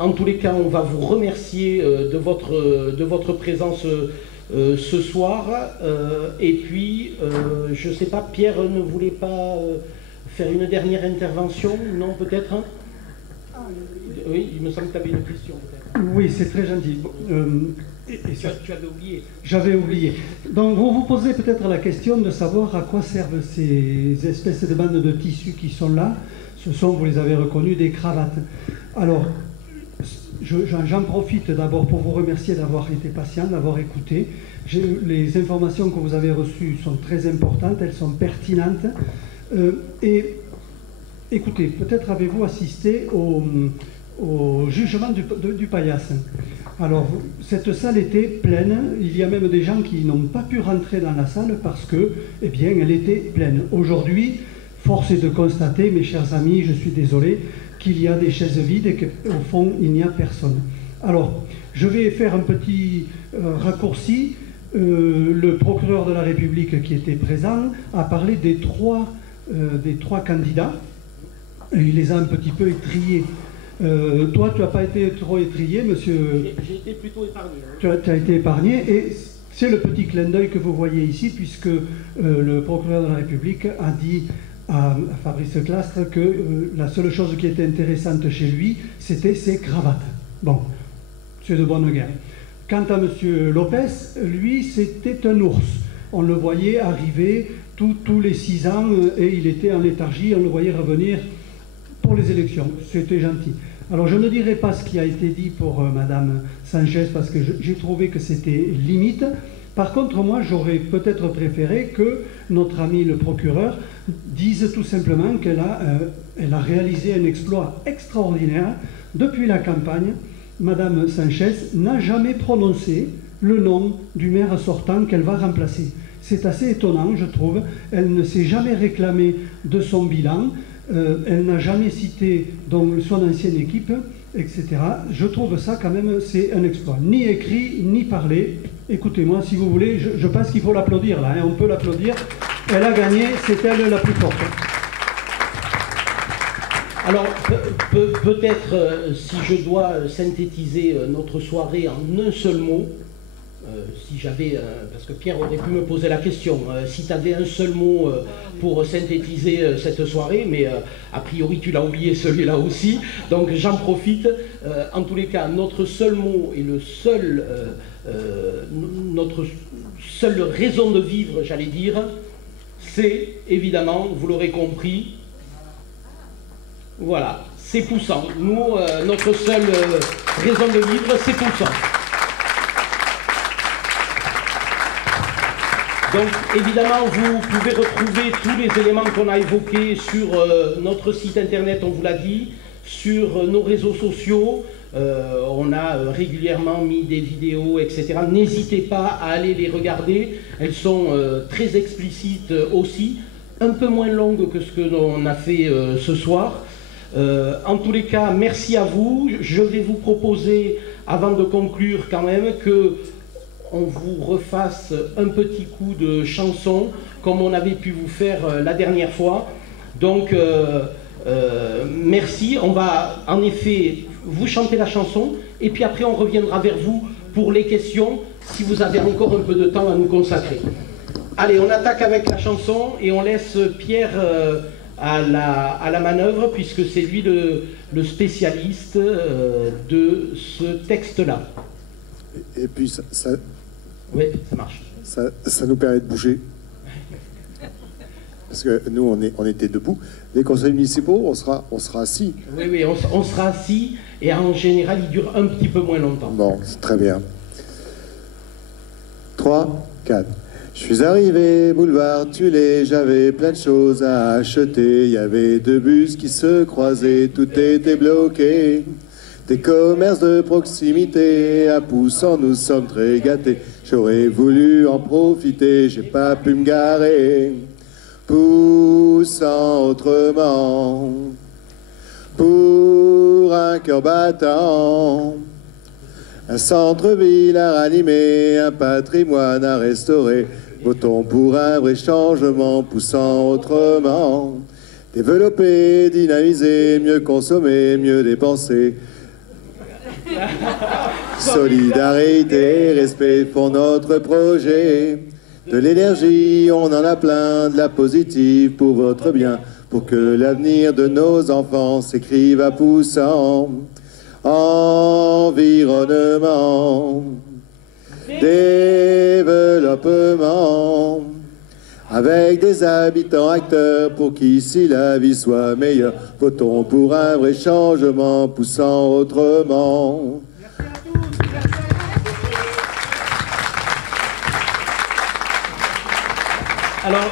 En tous les cas, on va vous remercier de votre présence ce soir. Et puis, je ne sais pas, Pierre ne voulait pas faire une dernière intervention? Non, peut-être hein? Oui, il me semble que tu avais une question, peut-être. Oui, c'est très gentil. Tu avais oublié. J'avais oublié. Donc, vous vous posez peut-être la question de savoir à quoi servent ces espèces de bandes de tissu qui sont là. Ce sont, vous les avez reconnus, des cravates. Alors, j'en profite d'abord pour vous remercier d'avoir été patient, d'avoir écouté. Les informations que vous avez reçues sont très importantes, elles sont pertinentes. Et écoutez, peut-être avez-vous assisté au jugement du paillasse. Alors, cette salle était pleine. Il y a même des gens qui n'ont pas pu rentrer dans la salle parce que, eh bien, elle était pleine. Aujourd'hui, force est de constater, mes chers amis, je suis désolé, qu'il y a des chaises vides et qu'au fond, il n'y a personne. Alors, je vais faire un petit raccourci. Le procureur de la République qui était présent a parlé des trois candidats. Et il les a un petit peu étrillés. Toi, tu n'as pas été trop étrillé, monsieur. J'ai été plutôt épargné. Hein. Tu as été épargné, et c'est le petit clin d'œil que vous voyez ici, puisque le procureur de la République a dit à Fabrice Clastres que la seule chose qui était intéressante chez lui, c'était ses cravates. Bon, c'est de bonne guerre. Quant à monsieur Lopez, lui, c'était un ours. On le voyait arriver tous les 6 ans, et il était en léthargie, on le voyait revenir pour les élections. C'était gentil. Alors, je ne dirai pas ce qui a été dit pour Madame Sanchez, parce que j'ai trouvé que c'était limite. Par contre, moi, j'aurais peut-être préféré que notre ami le procureur dise tout simplement qu'elle a réalisé un exploit extraordinaire. Depuis la campagne, Madame Sanchez n'a jamais prononcé le nom du maire sortant qu'elle va remplacer. C'est assez étonnant, je trouve. Elle ne s'est jamais réclamée de son bilan. Elle n'a jamais cité donc, son ancienne équipe, etc. Je trouve ça quand même, c'est un exploit. Ni écrit, ni parlé. Écoutez-moi, si vous voulez, je pense qu'il faut l'applaudir là, hein, on peut l'applaudir. Elle a gagné, c'est elle la plus forte. Alors, peut-être, si je dois synthétiser notre soirée en un seul mot, si j'avais, parce que Pierre aurait pu me poser la question, si tu avais un seul mot pour synthétiser cette soirée, mais a priori tu l'as oublié celui-là aussi, donc j'en profite. En tous les cas, notre seul mot et notre seule raison de vivre, j'allais dire, c'est évidemment, vous l'aurez compris, voilà, c'est poussant. Nous, notre seule raison de vivre, c'est poussant. Donc, évidemment, vous pouvez retrouver tous les éléments qu'on a évoqués sur notre site internet, on vous l'a dit, sur nos réseaux sociaux. On a régulièrement mis des vidéos, etc. N'hésitez pas à aller les regarder. Elles sont très explicites aussi, un peu moins longues que ce que l'on a fait ce soir. En tous les cas, merci à vous. Je vais vous proposer, avant de conclure quand même, que on vous refasse un petit coup de chanson comme on avait pu vous faire la dernière fois. Donc merci, on va en effet vous chanter la chanson et puis après on reviendra vers vous pour les questions si vous avez encore un peu de temps à nous consacrer. Allez, on attaque avec la chanson et on laisse Pierre à la manœuvre puisque c'est lui le spécialiste de ce texte-là. Et puis ça oui, ça marche. Ça nous permet de bouger. Parce que nous, on était debout. Les conseils municipaux, on sera assis. Oui, oui, on sera assis. Et en général, il dure un petit peu moins longtemps. Bon, c'est très bien. 3, 4. Je suis arrivé, boulevard Tulé, j'avais plein de choses à acheter. Il y avait 2 bus qui se croisaient, tout était bloqué. Des commerces de proximité, à Poussant, nous sommes très gâtés. J'aurais voulu en profiter, j'ai pas pu me garer. Poussant autrement, pour un cœur battant. Un centre-ville à ranimer, un patrimoine à restaurer. Votons pour un vrai changement, poussant autrement. Développer, dynamiser, mieux consommer, mieux dépenser. Solidarité, respect pour notre projet. De l'énergie, on en a plein, de la positive pour votre bien, pour que l'avenir de nos enfants s'écrive à poussant. Environnement, développement, avec des habitants acteurs pour qu'ici la vie soit meilleure. Votons pour un vrai changement, poussant autrement. Alors,